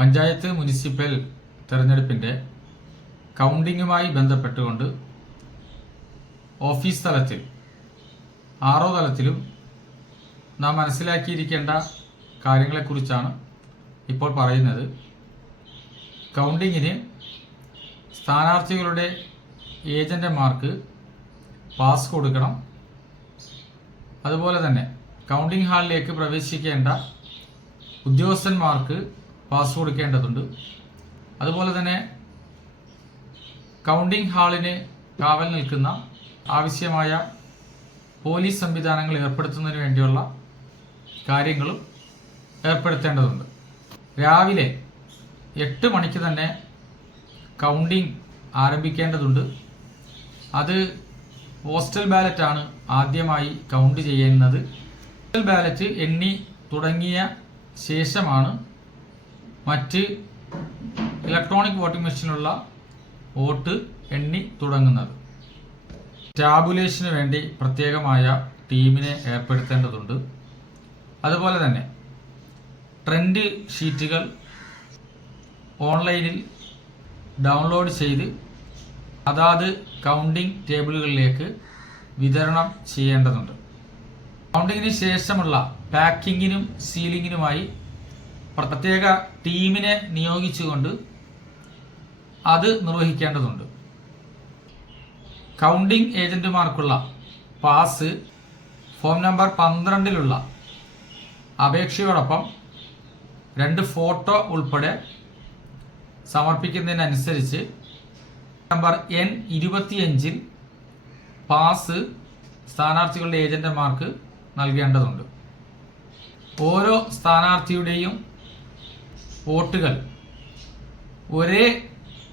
Panchayat municipal തെരഞ്ഞെടുപ്പിൻ്റെ കൗണ്ടിങ്ങുമായി ബന്ധപ്പെട്ടുകൊണ്ട് office തലത്തിൽ ആർഒ തലത്തിലും നാം മനസ്സിലാക്കിയിരിക്കേണ്ട കാര്യങ്ങളെക്കുറിച്ചാണ് ഇപ്പോൾ പറയുന്നത്. കൗണ്ടിങ്ങിന് സ്ഥാനാർത്ഥികളുടെ ഏജന്റുമാർക്ക് പാസ് കൊടുക്കണം. അതുപോലെ തന്നെ കൗണ്ടിംഗ് ഹാളിലേക്ക് പ്രവേശിക്കേണ്ട ഉദ്യോഗസ്ഥന്മാർക്ക് പാസ് കൊടുക്കേണ്ടതുണ്ട്. അതുപോലെ തന്നെ കൗണ്ടിംഗ് ഹാളിന് കാവൽ നിൽക്കുന്ന ആവശ്യമായ പോലീസ് സംവിധാനങ്ങൾ ഏർപ്പെടുത്തുന്നതിന് വേണ്ടിയുള്ള കാര്യങ്ങളും ഏർപ്പെടുത്തേണ്ടതുണ്ട്. രാവിലെ 8 മണിക്ക് തന്നെ കൗണ്ടിംഗ് ആരംഭിക്കേണ്ടതുണ്ട്. അത് പോസ്റ്റൽ ബാലറ്റാണ് ആദ്യമായി കൗണ്ട് ചെയ്യുന്നത്. പോസ്റ്റൽ ബാലറ്റ് എണ്ണി തുടങ്ങിയ ശേഷമാണ് മറ്റ് ഇലക്ട്രോണിക് വോട്ടിംഗ് മെഷീനുള്ള വോട്ട് എണ്ണി തുടങ്ങുന്നത്. ടാബുലേഷന് വേണ്ടി പ്രത്യേകമായ ടീമിനെ ഏർപ്പെടുത്തേണ്ടതുണ്ട്. അതുപോലെ തന്നെ ട്രെൻഡ് ഷീറ്റുകൾ ഓൺലൈനിൽ ഡൗൺലോഡ് ചെയ്ത് അതാത് കൗണ്ടിംഗ് ടേബിളുകളിലേക്ക് വിതരണം ചെയ്യേണ്ടതുണ്ട്. കൗണ്ടിങ്ങിന് ശേഷമുള്ള പാക്കിങ്ങിനും സീലിങ്ങിനുമായി പ്രത്യേക ടീമിനെ നിയോഗിച്ചുകൊണ്ട് അത് നിർവഹിക്കേണ്ടതുണ്ട്. കൗണ്ടിംഗ് ഏജന്റുമാർക്കുള്ള പാസ് ഫോം നമ്പർ 12 അപേക്ഷയോടൊപ്പം 2 ഫോട്ടോ ഉൾപ്പെടെ സമർപ്പിക്കുന്നതിനനുസരിച്ച് നമ്പർ N25 പാസ് സ്ഥാനാർത്ഥികളുടെ ഏജന്റുമാർക്ക് നൽകേണ്ടതുണ്ട്. ഓരോ സ്ഥാനാർത്ഥിയുടെയും വോട്ടുകൾ ഒരേ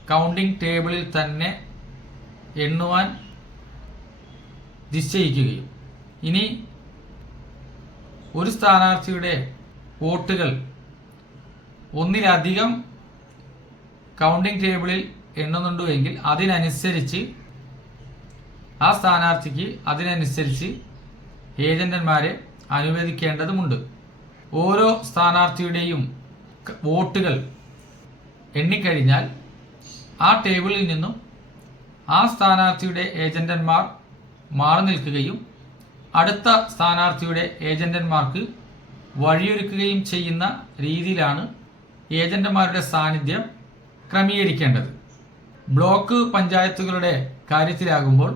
കൗണ്ടിംഗ് ടേബിളിൽ തന്നെ എണ്ണുവാൻ നിശ്ചയിക്കുകയും ഇനി ഒരു സ്ഥാനാർത്ഥിയുടെ വോട്ടുകൾ ഒന്നിലധികം കൗണ്ടിംഗ് ടേബിളിൽ എണ്ണുന്നുണ്ടോ എങ്കിൽ അതിനനുസരിച്ച് ആ സ്ഥാനാർത്ഥിക്ക് അതിനനുസരിച്ച് ഏജന്റന്മാരെ അനുവദിക്കേണ്ടതുമുണ്ട്. ഓരോ സ്ഥാനാർത്ഥിയുടെയും വോട്ടുകൾ എണ്ണിക്കഴിഞ്ഞാൽ ആ ടേബിളിൽ നിന്നും ആ സ്ഥാനാർത്ഥിയുടെ ഏജന്റന്മാർ മാറി നിൽക്കുകയും അടുത്ത സ്ഥാനാർത്ഥിയുടെ ഏജന്റന്മാർക്ക് വഴിയൊരുക്കുകയും ചെയ്യുന്ന രീതിയിലാണ് ഏജന്റുമാരുടെ സാന്നിധ്യം ക്രമീകരിക്കേണ്ടത്. ബ്ലോക്ക് പഞ്ചായത്തുകളുടെ കാര്യത്തിലാകുമ്പോൾ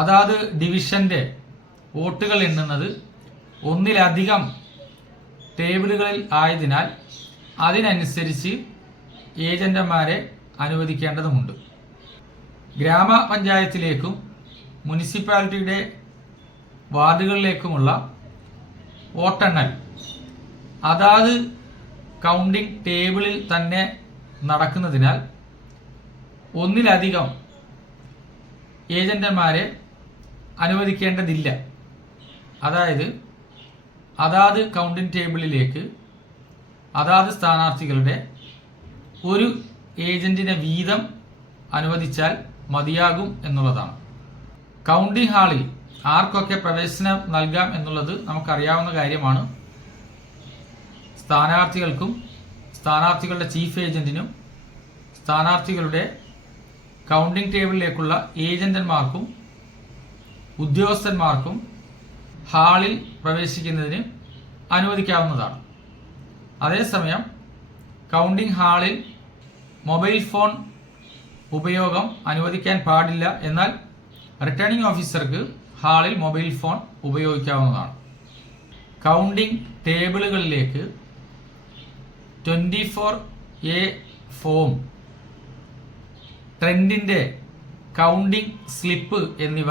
അതാത് ഡിവിഷന്റെ വോട്ടുകൾ എണ്ണുന്നത് ഒന്നിലധികം ടേബിളുകളിൽ ആയതിനാൽ അതിനനുസരിച്ച് ഏജന്റുമാരെ അനുവദിക്കേണ്ടതുമുണ്ട്. ഗ്രാമപഞ്ചായത്തിലേക്കും മുനിസിപ്പാലിറ്റിയുടെ വാർഡുകളിലേക്കുമുള്ള വോട്ടെണ്ണൽ അതാത് കൗണ്ടിംഗ് ടേബിളിൽ തന്നെ നടക്കുന്നതിനാൽ ഒന്നിലധികം ഏജന്റുമാരെ അനുവദിക്കേണ്ടതില്ല. അതായത് അതാത് കൗണ്ടിംഗ് ടേബിളിലേക്ക് അതാത് സ്ഥാനാർത്ഥികളുടെ ഒരു ഏജന്റിനെ വീതം അനുവദിച്ചാൽ മതിയാകും എന്നുള്ളതാണ്. കൗണ്ടിംഗ് ഹാളിൽ ആർക്കൊക്കെ പ്രവേശനം നൽകാം എന്നുള്ളത് നമുക്കറിയാവുന്ന കാര്യമാണ്. സ്ഥാനാർത്ഥികൾക്കും സ്ഥാനാർത്ഥികളുടെ ചീഫ് ഏജന്റിനും സ്ഥാനാർത്ഥികളുടെ കൗണ്ടിംഗ് ടേബിളിലേക്കുള്ള ഏജന്റന്മാർക്കും ഉദ്യോഗസ്ഥന്മാർക്കും ഹാളിൽ പ്രവേശിക്കുന്നതിന് അനുവദിക്കാവുന്നതാണ്. അതേസമയം കൗണ്ടിംഗ് ഹാളിൽ മൊബൈൽ ഫോൺ ഉപയോഗം അനുവദിക്കാൻ പാടില്ല. എന്നാൽ റിട്ടേണിംഗ് ഓഫീസർക്ക് ഹാളിൽ മൊബൈൽ ഫോൺ ഉപയോഗിക്കാവുന്നതാണ്. കൗണ്ടിംഗ് ടേബിളുകളിലേക്ക് 24A ഫോം, ട്രെൻഡിൻ്റെ കൗണ്ടിംഗ് സ്ലിപ്പ് എന്നിവ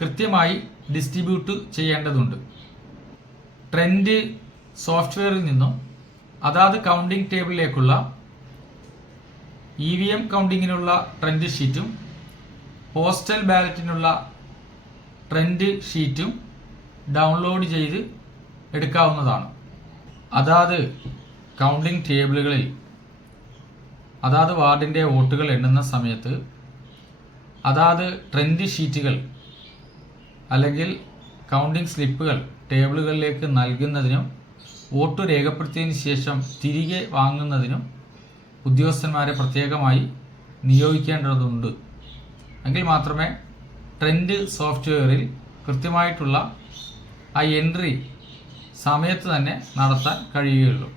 കൃത്യമായി ഡിസ്ട്രിബ്യൂട്ട് ചെയ്യേണ്ടതുണ്ട്. ട്രെൻഡ് സോഫ്റ്റ്വെയറിൽ നിന്നും അതാത് കൗണ്ടിംഗ് ടേബിളിലേക്കുള്ള EVM കൗണ്ടിങ്ങിനുള്ള ട്രെൻഡ് ഷീറ്റും പോസ്റ്റൽ ബാലറ്റിനുള്ള ട്രെൻഡ് ഷീറ്റും ഡൗൺലോഡ് ചെയ്ത് എടുക്കാവുന്നതാണ്. അതാത് കൗണ്ടിംഗ് ടേബിളുകളിൽ അതാത് വാർഡിൻ്റെ വോട്ടുകൾ എണ്ണുന്ന സമയത്ത് അതാത് ട്രെൻഡ് ഷീറ്റുകൾ അല്ലെങ്കിൽ കൗണ്ടിംഗ് സ്ലിപ്പുകൾ ടേബിളുകളിലേക്ക് നൽകുന്നതിനും വോട്ട് രേഖപ്പെടുത്തിയതിന് ശേഷം തിരികെ വാങ്ങുന്നതിനും ഉദ്യോഗസ്ഥന്മാരെ പ്രത്യേകമായി നിയോഗിക്കേണ്ടതുണ്ട്. എങ്കിൽ മാത്രമേ ട്രെൻഡ് സോഫ്റ്റ്വെയറിൽ കൃത്യമായിട്ടുള്ള ആ എൻട്രി സമയത്ത് തന്നെ നടത്താൻ കഴിയുകയുള്ളൂ.